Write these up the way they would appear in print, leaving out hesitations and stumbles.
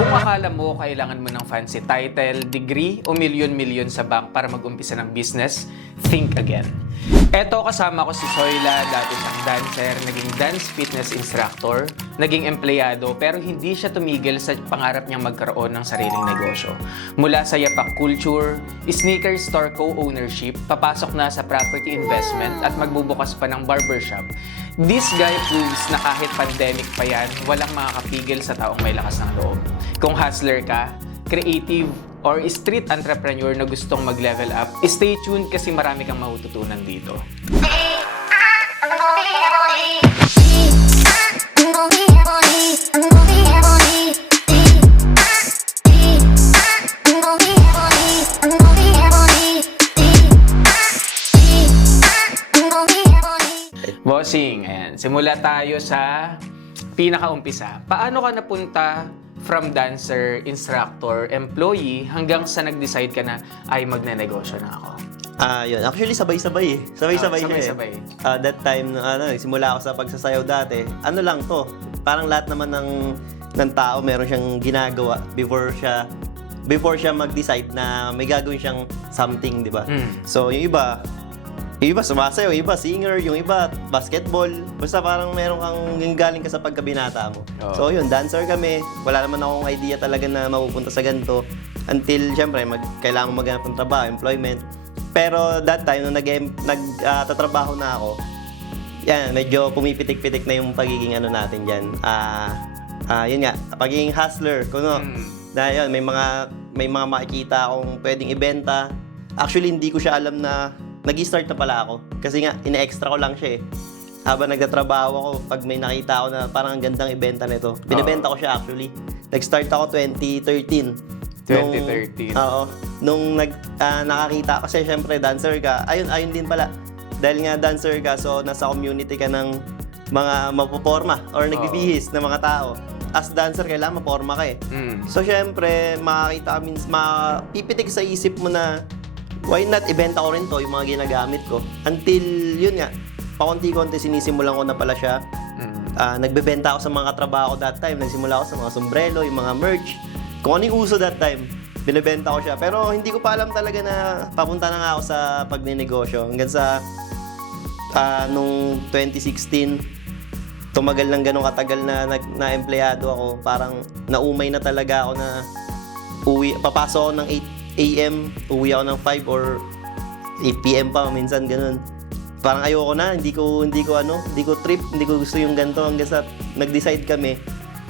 Kung akala mo kailangan mo ng fancy title, degree o milyon-milyon sa bank para mag-umpisa ng business, think again. Eto, kasama ko si Soyla, dati siyang dancer, naging dance fitness instructor, naging empleyado, pero hindi siya tumigil sa pangarap niyang magkaroon ng sariling negosyo. Mula sa yapak culture, sneaker store co-ownership, papasok na sa property investment at magbubukas pa ng barbershop. This guy proves na kahit pandemic pa yan, walang makakapigil sa taong may lakas ng loob. Kung hustler ka, creative, or street entrepreneur na gustong mag-level up, stay tuned kasi marami kang mahututunan dito. Bossing, ayan. Simula tayo sa pinakaumpisa. Paano ka napunta from dancer, instructor, employee, hanggang sa nag-decide ka na, ay magnenegosyo na ako? Yun. Actually, sabay-sabay eh. Sabay-sabay siya sabay-sabay. eh. That time, nagsimula ako sa pagsasayaw dati, ano lang to, parang lahat naman ng tao meron siyang ginagawa before siya mag-decide na may gagawin siyang something, di ba? So, yung iba sumasayaw, yung iba singer, yung iba basketball. Basta parang meron kang galing ka sa pagkabinata mo. Oh. So yun, dancer kami. Wala naman akong idea talaga na mapupunta sa ganito. Until, syempre, kailangan maghanap ng trabaho, employment. Pero that time, nung nagtatrabaho na ako, yan, medyo pumipitik-pitik na yung pagiging ano natin dyan. Yun nga, pagiging hustler. Dahil yun, may mga makikita akong pwedeng ibenta. Actually, hindi ko siya alam na nag-start na pala ako. Kasi nga, ina-extra ko lang siya eh. Habang nagtatrabaho ako, pag may nakita ako na parang ang gandang ibenta nito, binibenta ko siya actually. Nag-start ako 2013. 2013? Nung nakakita, kasi syempre dancer ka, ayun din pala. Dahil nga dancer ka, so nasa community ka ng mga mapoporma or nagbibihis na mga tao. As dancer, kailangan maporma ka eh. So syempre, mapipitik sa isip mo na, why not ibenta ko rin to, yung mga ginagamit ko. Until, yun nga, pakunti-kunti sinisimulan ko na pala siya. Nagbebenta ako sa mga katrabaho that time. Nagsimula ako sa mga sombrero, yung mga merch. Kung ano yung uso that time, binibenta ko siya. Pero hindi ko pa alam talaga na papunta na nga ako sa pagninegosyo. Hanggang sa nung 2016, tumagal ng ganong katagal na empleyado ako. Parang naumay na talaga ako na papasok ako ng 8 AM, uwi ako ng 5 or 8 PM pa, minsan ganun. Parang ayoko na, hindi ko trip, hindi ko gusto yung ganito. Hanggang sa nag-decide kami,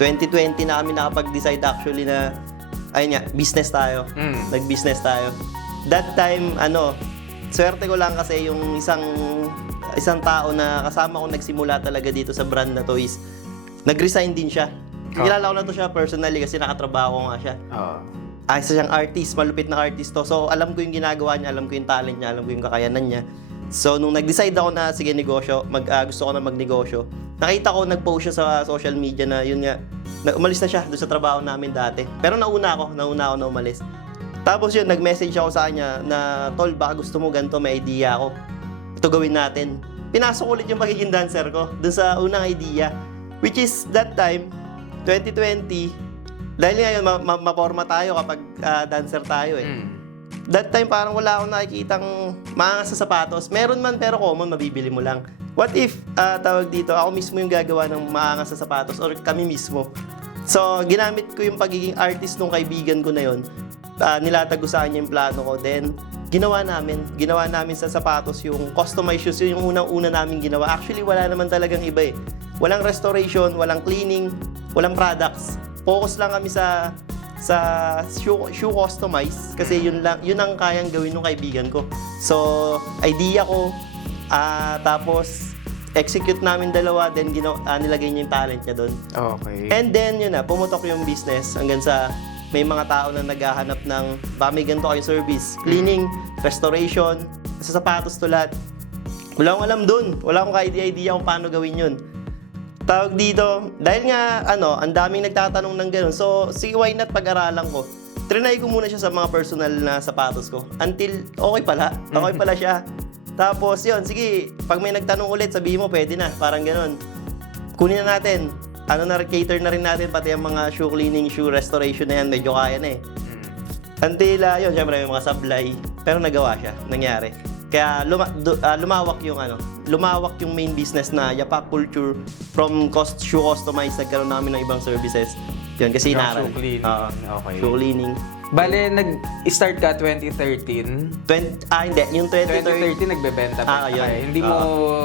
2020 na kami nakapag-decide actually na, ayun nga, business tayo. Nag-business tayo. That time, swerte ko lang kasi yung isang tao na kasama ko nagsimula talaga dito sa brand na to is, nag-resign din siya. Kilala ko na to siya personally kasi nakatrabaho ko nga siya. Isa siyang artist, malupit na artist to. So, alam ko yung ginagawa niya, alam ko yung talent niya, alam ko yung kakayanan niya. So, nung nag-decide ako na, sige, negosyo, gusto ko na magnegosyo, nakita ko, nag-post siya sa social media na, yun nga, umalis na siya doon sa trabaho namin dati. Pero nauna ako na umalis. Tapos yun, nag-message ako sa kanya na, Tol, baka gusto mo ganito, may idea ako. Ito gawin natin. Pinasok ulit yung pagiging dancer ko doon sa unang idea. Which is, that time, 2020, dahil ngayon, maporma tayo kapag dancer tayo eh. That time, parang wala akong nakikitang maangas sa sapatos. Meron man, pero common, mabibili mo lang. What if, tawag dito, ako mismo yung gagawa ng maangas sa sapatos or kami mismo? So, ginamit ko yung pagiging artist ng kaibigan ko na yun. Nilatag ko sa kanya yung plano ko. Then, ginawa namin sa sapatos yung customized shoes. Yung unang-una namin ginawa. Actually, wala naman talagang iba eh. Walang restoration, walang cleaning, walang products. Focus lang kami sa shoe customize kasi yun ang kayang gawin ng kaibigan ko. So, idea ko, tapos execute namin dalawa, then nilagay niya yung talent niya doon. Okay. And then, yun na, pumutok yung business hanggang sa may mga tao na naghahanap ng, may ganito kayong service, cleaning, restoration, sa sapatos to lahat. Wala akong alam doon. Wala akong idea kung paano gawin yun. Tawag dito, dahil nga, ang daming nagtatanong ng gano'n. So, sige, why not pag-aralan ko? Trinay ko muna siya sa mga personal na sapatos ko. Until, okay pala siya. Tapos, yun, sige, pag may nagtanong ulit, sabihin mo, pwede na. Parang gano'n. Kunin na natin. cater na rin natin pati ang mga shoe cleaning, shoe restoration na yan, medyo kaya na eh. Until, yun, syempre may mga sablay, pero nagawa siya, nangyari. Kaya lumawak yung main business na Yapak Culture from shoe customize, nagkaroon namin ng ibang services. Yun, kasi Yung inaral. shoe cleaning, okay. Shoe cleaning. Bale, nag-start ka 2013. Hindi, yung 2013. 2013 nagbebenta pa. Yun. Okay. Hindi mo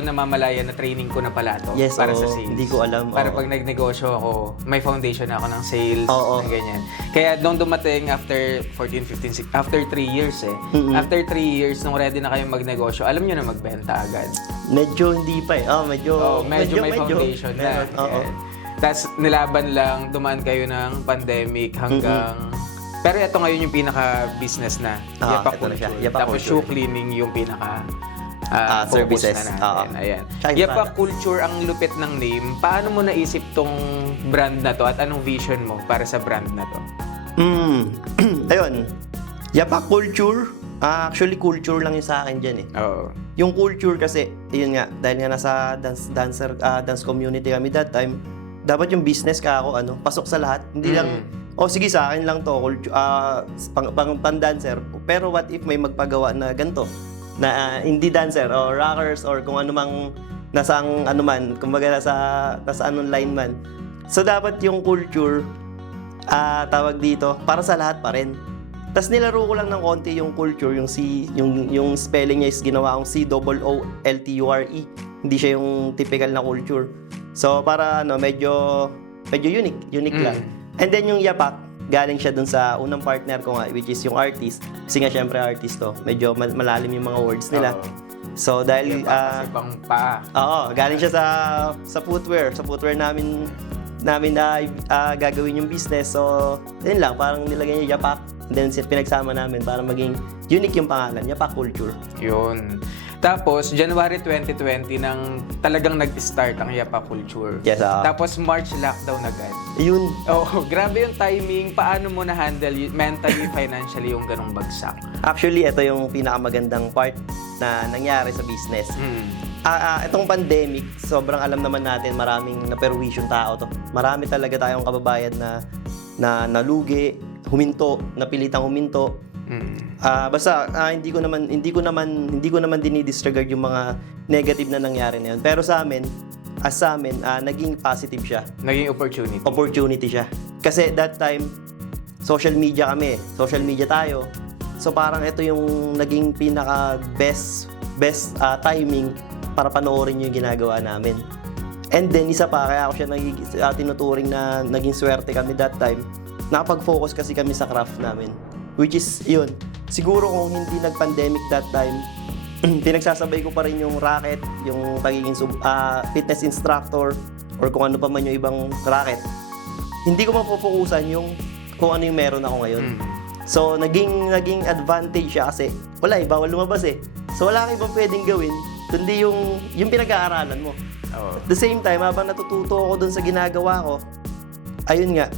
namamalayan na training ko na pala to Yes, para sa oo. sales. Hindi ko alam, Para oo. pag nagnegosyo ako, may foundation ako ng sales, Oo. ng ganyan. Kaya nung dumating after 14, 15, 16, after 3 years Mm-mm. After 3 years, nung ready na kayong magnegosyo, alam nyo na magbenta agad. Medyo hindi pa eh. Medyo May foundation na. Meron, oo. Tapos nilaban lang, dumaan kayo ng pandemic hanggang... Pero ito ngayon yung pinaka-business na. Yapak ito na siya. Culture. Yapak Tapos Culture. shoe cleaning yung pinaka focus services. na natin. Ayan. Tsaka yung Yapak product. Culture, ang lupit ng name. Paano mo naisip tong brand na to at anong vision mo para sa brand na to? Ayun. Yapak Culture, actually culture lang yung sa akin dyan eh. Oo. Yung culture kasi, yun nga, dahil nga nasa dance community kami that time, dapat yung business ka ako, pasok sa lahat. Hindi lang, sige sa akin lang to, pang-dancer. Pero what if may magpagawa na ganito? Na hindi dancer, o rockers, or kung ano mang, nasa kumbaga nasa anong line man. So dapat yung culture, tawag dito, para sa lahat pa rin. Tapos nilaro ko lang ng konti yung culture, yung yung spelling niya is ginawa akong COOLTURE. Hindi siya yung typical na culture. So para medyo unique lang. And then yung Yapak, galing siya dun sa unang partner ko nga, which is yung artist. Kasi nga syempre artist to, medyo malalim yung mga words nila. Oo. So dahil Yapak kasi pang paa. galing siya sa footwear. Sa footwear namin gagawin yung business. So, yun lang, parang nilagay niya Yapak. And then pinagsama namin para maging unique yung pangalan, Yapak Culture. Yun. Tapos, January 2020 nang talagang nag-start ang Yapak Culture. Yes, Tapos, March lockdown agad. Yun. Oh, grabe yung timing. Paano mo na-handle mentally, financially yung ganong bagsak? Actually, ito yung pinakamagandang part na nangyari sa business. Itong pandemic, sobrang alam naman natin, maraming naperwisyong tao to. Marami talaga tayong kababayan na nalugi, napilitang huminto. Basta hindi ko naman dinidisregard yung mga negative na nangyari na yun. Pero sa amin, naging positive siya. Naging opportunity. Opportunity siya. Kasi that time, social media tayo. So parang ito yung naging pinaka best timing para panoorin yung ginagawa namin. And then isa pa, kaya ako siya tinuturing na naging swerte kami that time. Nakapag-focus kasi kami sa craft namin. Which is, yun. Siguro kung hindi nag-pandemic that time, pinagsasabay ko pa rin yung racket, yung pagiging fitness instructor, or kung ano pa man yung ibang racket. Hindi ko mapupukusan yung kung ano yung meron ako ngayon. So, naging advantage siya kasi bawal lumabas eh. So, wala kang ibang pwedeng gawin, kundi yung pinag-aaralan mo. Oh. At the same time, habang natututo ako dun sa ginagawa ko, ayun nga,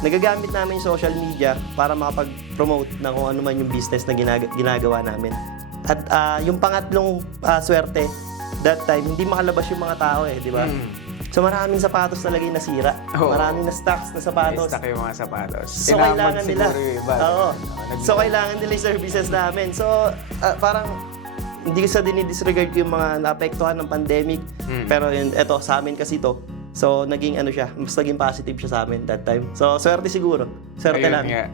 nagagamit namin yung social media para makapag-promote na kung ano man yung business na ginagawa namin. At yung pangatlong swerte, that time, hindi makalabas yung mga tao eh, di ba? So maraming sapatos talaga yung nasira. Oo. Maraming na stocks na sapatos. May stock yung mga sapatos. So kailangan nila. Siguro yung iba. Oo. So kailangan nila yung services namin. So parang hindi ko sa dinidisregard yung mga naapektuhan ng pandemic. Pero yun, eto sa amin kasi to. So naging mas naging positive siya sa amin that time. So swerte siguro. Swerte Ayun lang. nga.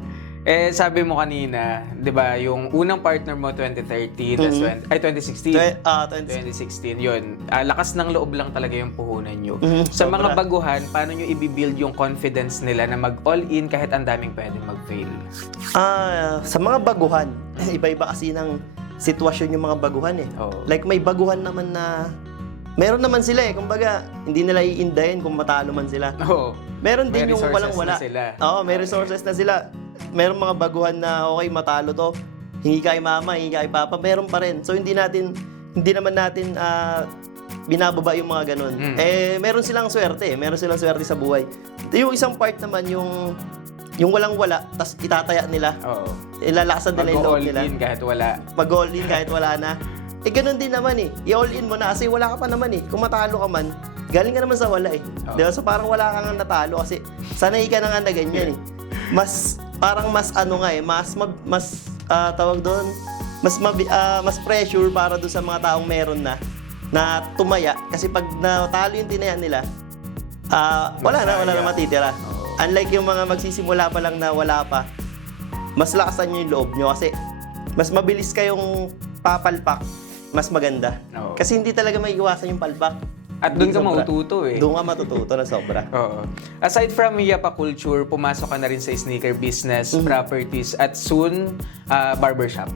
Sabi mo kanina, 'di ba, yung unang partner mo 2013, tas 2016. 2016, yun. Lakas ng loob lang talaga yung puhunan nyo. Sa Sobra. mga baguhan, paano nyo i-build yung confidence nila na mag-all-in kahit ang daming pwedeng mag-fail? Sa mga baguhan, iba-iba kasi ng sitwasyon yung mga baguhan eh. Oo. Like may baguhan naman na meron naman sila eh. Kumbaga, hindi nila iindayin kung matalo man sila. Oo. Meron May din yung resources walang-wala. na sila. Oo, may resources na sila. Meron mga baguhan na okay, matalo to. Hingi kay mama, hingi kay papa, meron pa rin. So hindi naman natin binababa yung mga ganun. Meron silang swerte. Meron silang swerte sa buhay. Yung isang part naman yung walang-wala, tas itataya nila. Oo. Ilalakasan nila yung loob nila. Mag-all-in kahit wala. Mag-all in kahit wala na. Ganun din naman eh. I-all in mo na kasi wala ka pa naman eh. Kung matalo ka man, galing ka naman sa wala eh. Di ba? So parang wala kang natalo kasi sanay ka na nga na ganyan eh. Mas, parang mas ano nga eh, tawag doon, mas pressure para doon sa mga taong meron na tumaya. Kasi pag natalo yung tinaya nila, wala na matitira. Unlike yung mga magsisimula pa lang na wala pa, mas lakasan nyo yung loob nyo kasi mas mabilis kayong papalpak, mas maganda. Oo. Kasi hindi talaga may iwasan yung palpak. At doon ka Sobra. maututo eh. Doon ka matututo na sobra. Oo. Aside from Yapa Culture, pumasok ka na rin sa sneaker business, properties, at soon, barbershop.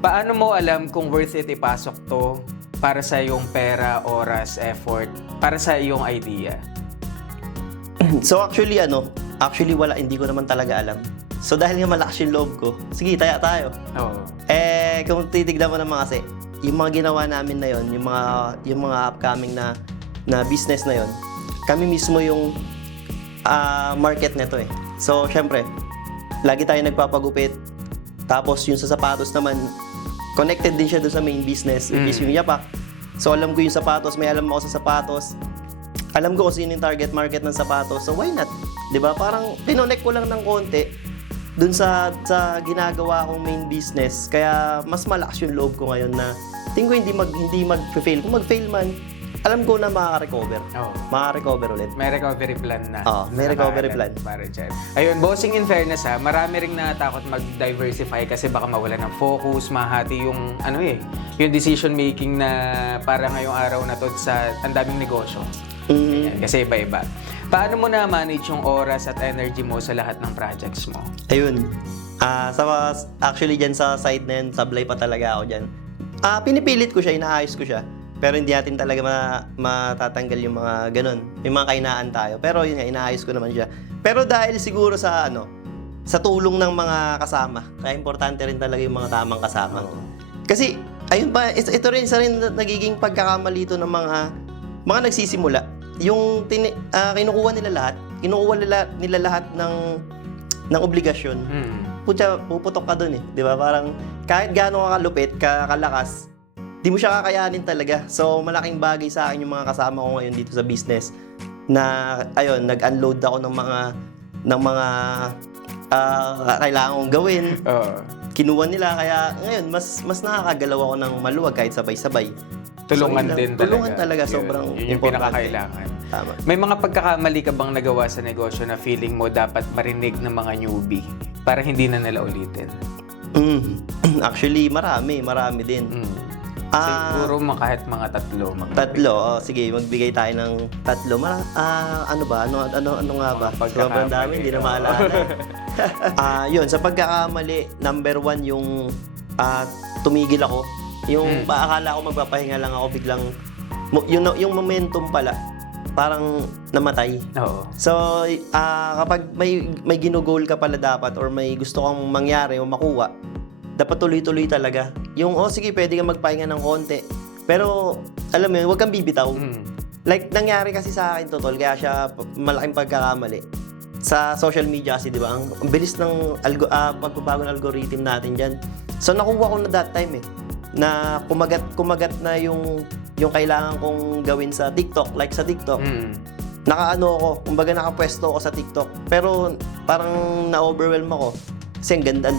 Paano mo alam kung worth it ipasok to para sa iyong pera, oras, effort, para sa iyong idea? So actually wala, hindi ko naman talaga alam. So dahil nga malakas yung loob ko, sige, taya tayo. Oo. Kung titignan mo naman kasi, yung mga ginawa namin na yon, yung mga upcoming na business na yon, kami mismo yung market nito eh. So syempre, lagi tayo nagpapagupit. Tapos yung sa sapatos naman, connected din siya doon sa main business, which is yung Yapak. So alam ko yung sapatos, may alam ako sa sapatos. Alam ko kung sino yung target market ng sapatos. So why not? 'Di ba? Parang pinonect ko lang ng konti dun sa ginagawa kong main business. Kaya mas malakas yung loob ko ngayon na tingin ko hindi mag-fail. Kung mag-fail man, alam ko na makaka-recover. Oo. Makaka-recover ulit. May recovery plan na. Oo, may recovery plan. Para dyan. Ayun, bossing, in fairness ha, marami ring natatakot mag-diversify kasi baka mawala ng focus, mahati yung, yung decision making na para ngayong araw na to sa ang daming negosyo. Ganyan, kasi iba-iba. Paano mo na-manage yung oras at energy mo sa lahat ng projects mo? Ayun. Actually dyan sa side na yun, sablay pa talaga ako dyan. Pinipilit ko siya, inaayos ko siya. Pero hindi natin talaga matatanggal yung mga ganun. Yung mga kainaan tayo. Pero yun nga, inaayos ko naman siya. Pero dahil siguro sa tulong ng mga kasama. Kaya importante rin talaga yung mga tamang kasama. Kasi, ayun pa, ito rin isa rin nagiging pagkakamali ito ng mga nagsisimula. Yung kinukuha nila lahat. Kinukuha nila lahat ng obligasyon. Puputok ka dun eh. Di ba? Parang kahit gaano ka kalupit, kalakas, di mo siya kakayanin talaga. So, malaking bagay sa akin yung mga kasama ko ngayon dito sa business na, ayun, nag-unload ako ng mga kailangan kong gawin. Kinuha nila, kaya ngayon, mas nakakagalaw ako ng maluwag kahit sabay-sabay. Tulungan din talaga. Tulungan talaga, sobrang yun yung importante. pinakakailangan. Tama. May mga pagkakamali ka bang nagawa sa negosyo na feeling mo dapat marinig ng mga newbie para hindi na nila ulitin? Actually, marami din. Siguro kahit mga tatlo. Tatlo, sige, magbigay tayo ng tatlo. Ano ba? Ano nga ba? Sobrang dami, hindi na maalala. Yun, sa pagkakamali, number 1 yung tumigil ako. Yung akala ko magpapahinga lang ako, biglang yung momentum pala parang namatay. Oo. So, kapag may ginugol ka pala dapat or may gusto kang mangyari o makuha, dapat tuloy-tuloy talaga. Yung, sige, pwede kang magpahinga ng konti. Pero, alam mo yun, huwag kang bibitaw. Like, nangyari kasi sa akin, Totol, kaya siya malaking pagkakamali. Sa social media kasi, di ba, ang bilis ng pagbabago ng algorithm natin dyan. So, nakuha ko na that time na kumagat na yung kailangan kong gawin sa TikTok, like sa TikTok. Nakaano ako, kumbaga nakapwesto ako sa TikTok. Pero parang na-overwhelm ako. Kasi ang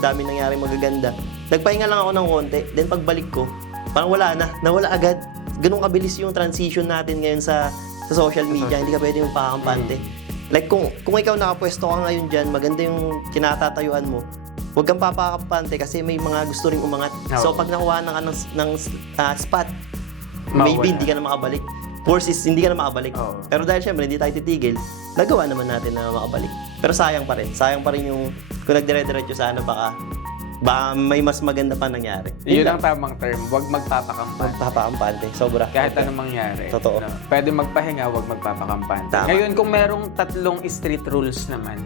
daming nangyari magaganda. Nagpahinga lang ako ng konti, then pagbalik ko, parang nawala agad. Ganun kabilis yung transition natin ngayon sa social media, hindi ka pwede magpakampante. Like kung ikaw nakapwesto ka ngayon dyan, maganda yung kinatatayuan mo, huwag kang papakampante kasi may mga gusto ring umangat. So pag nakuha ka ng spot, maybe hindi ka na makabalik. Worst is, hindi ka na makabalik. Pero dahil syempre, hindi tayo titigil, nagawa naman natin na makabalik. Pero sayang pa rin. Sayang pa rin yung, kung nagdire-diretso sana, baka may mas maganda pa nangyari. Yun ang tamang term. Huwag magpapakampante. Magpapakampante. Sobra. Kahit anong mangyari. Totoo. No? Pwede magpahinga, huwag magpapakampante. Tama. Ngayon, kung merong 3 street rules naman,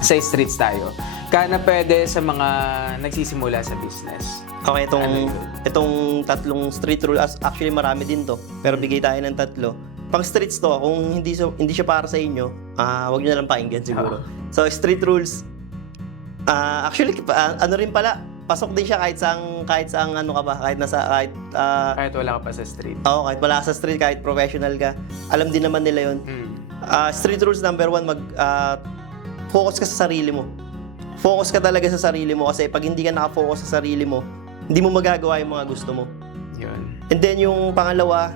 sa streets tayo, kana pwede sa mga nagsisimula sa business. Okay, itong 3 street rules, actually marami din to. Pero bigay tayo ng 3. Pang streets to, kung hindi siya para sa inyo, wag nyo na lang pakinggan siguro. So, street rules, actually, ano rin pala, pasok din siya kahit saang ano ka ba, Kahit wala ka pa sa street. kahit wala ka sa street, kahit professional ka, alam din naman nila 'yon. Street rules number 1, focus ka sa sarili mo. Focus ka talaga sa sarili mo kasi pag hindi ka naka-focus sa sarili mo, hindi mo magagawa yung mga gusto mo. Yun. And then yung pangalawa,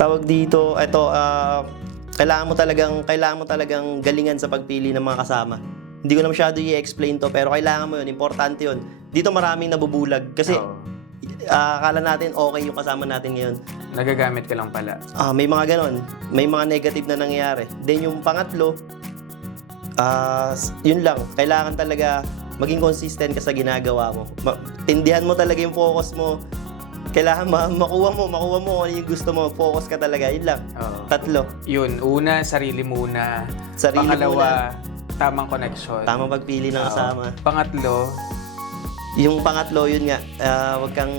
tawag dito, kailangan mo talagang galingan sa pagpili ng mga kasama. Hindi ko na masyado i-explain to, pero kailangan mo yun, importante yun. Dito maraming nabubulag kasi akala natin okay yung kasama natin ngayon. Nagagamit ka lang pala. May mga ganon, may mga negative na nangyayari. Then yung pangatlo, yun lang, kailangan talaga maging consistent ka sa ginagawa mo. Tindihan mo talaga yung focus mo. Kailangan makuha mo kung ano yung gusto mo. Focus ka talaga, yun lang. Tatlo. Yun, una, sarili muna. Sarili Pangalawa, tamang connection. Tamang pagpili ng kasama. Pangatlo, Yung pangatlo, yun nga, wag kang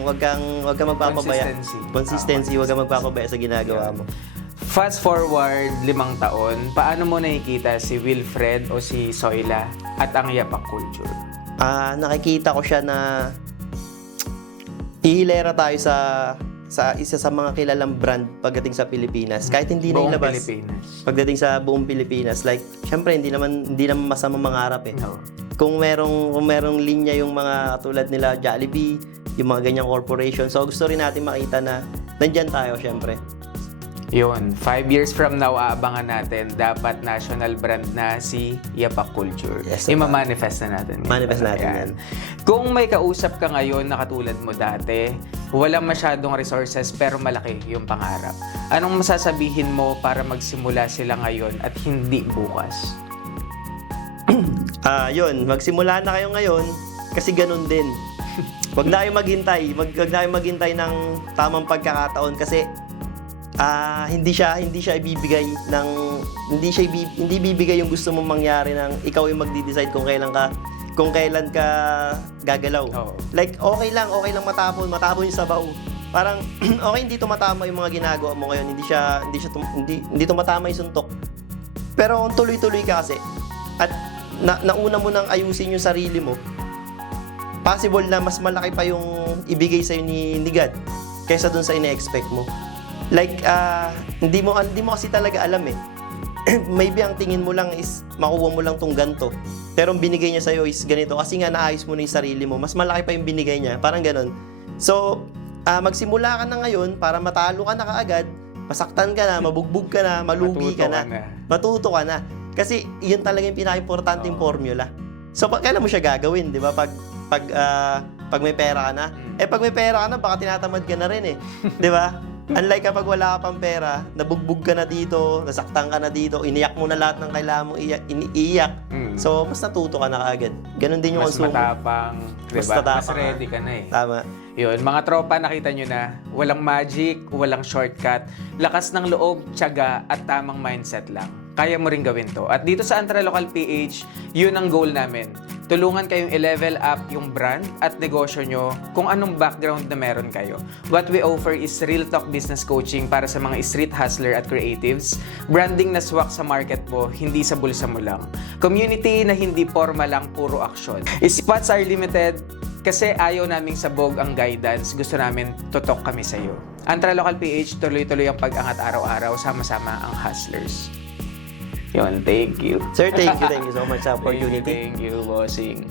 magpapabaya. Consistency, wag kang magpapabaya sa ginagawa mo. fast forward 5 taon, paano mo nakikita si Wilfred o si Soyla at ang Yapak Culture? Nakikita ko siya na ihilera tayo sa isa sa mga kilalang brand pagdating sa Pilipinas. Kahit hindi na Buong ilabas. Pilipinas. Pagdating sa buong Pilipinas, like, syempre hindi naman masama mangarap eh. No. Kung merong linya yung mga tulad nila Jollibee, yung mga ganyang corporation. So gusto rin natin makita na nandyan tayo syempre. Yun, 5 years from now, aabangan natin, dapat national brand na si Yapak Culture. Yes, Ima-manifest na natin. Manifest natin yan. Kung may kausap ka ngayon na katulad mo dati, walang masyadong resources pero malaki yung pangarap. Anong masasabihin mo para magsimula sila ngayon at hindi bukas? Yun, magsimula na kayo ngayon kasi ganun din. Wag na kayong maghintay. Wag na kayong maghintay ng tamang pagkakataon kasi hindi siya ibibigay ng hindi bibigay yung gusto mong mangyari ng ikaw yung magde-decide kung kailan ka gagalaw. Oo. Like okay lang matapon yung sabaw. Parang okay hindi tumatama yung mga ginagawa mo ngayon, hindi tumatama yung suntok. Pero kung tuloy-tuloy ka kasi at nauna mo nang ayusin yung sarili mo, possible na mas malaki pa yung ibigay sa'yo ni God kaysa dun sa ine-expect mo. Like, hindi mo kasi talaga alam eh. Maybe ang tingin mo lang is makuha mo lang tong ganto. Pero ang binigay niya sa'yo is ganito kasi nga naayos mo na yung sarili mo. Mas malaki pa yung binigay niya. Parang ganon. So, magsimula ka na ngayon para matalo ka na kaagad. Masaktan ka na, mabugbog ka na, malugi ka na. Matuto ka na. Kasi yun talaga yung pinaka-importanting formula. So, kailan mo siya gagawin, di ba? Pag may pera ka na. Pag may pera ka na, baka tinatamad ka na rin eh. Di ba? Unlike kapag wala ka pang pera, nabugbog ka na dito, nasaktan ka na dito, iniyak mo na lahat ng kailangan mong iiyak. So, mas natuto ka na kaagad. Ganon din yung mas consumer. matapang, diba? Mas matapang Mas ready ka na eh. Tama. Yun, mga tropa, nakita nyo na, walang magic, walang shortcut, lakas ng loob, tiyaga, at tamang mindset lang. Kaya mo rin gawin to. At dito sa Antra Local PH, yun ang goal namin. Tulungan kayong i-level up yung brand at negosyo nyo kung anong background na meron kayo. What we offer is real talk business coaching para sa mga street hustler at creatives, branding na swak sa market mo, hindi sa bulsa mo lang. Community na hindi forma lang, puro action. Spots are limited kasi ayaw naming sabog ang guidance. Gusto namin tutok kami sa iyo. Antra Local PH, tuloy-tuloy ang pag-angat araw-araw, sama-sama ang hustlers. Yun, thank you. Sir, thank you so much sa opportunity. Thank you, bossing.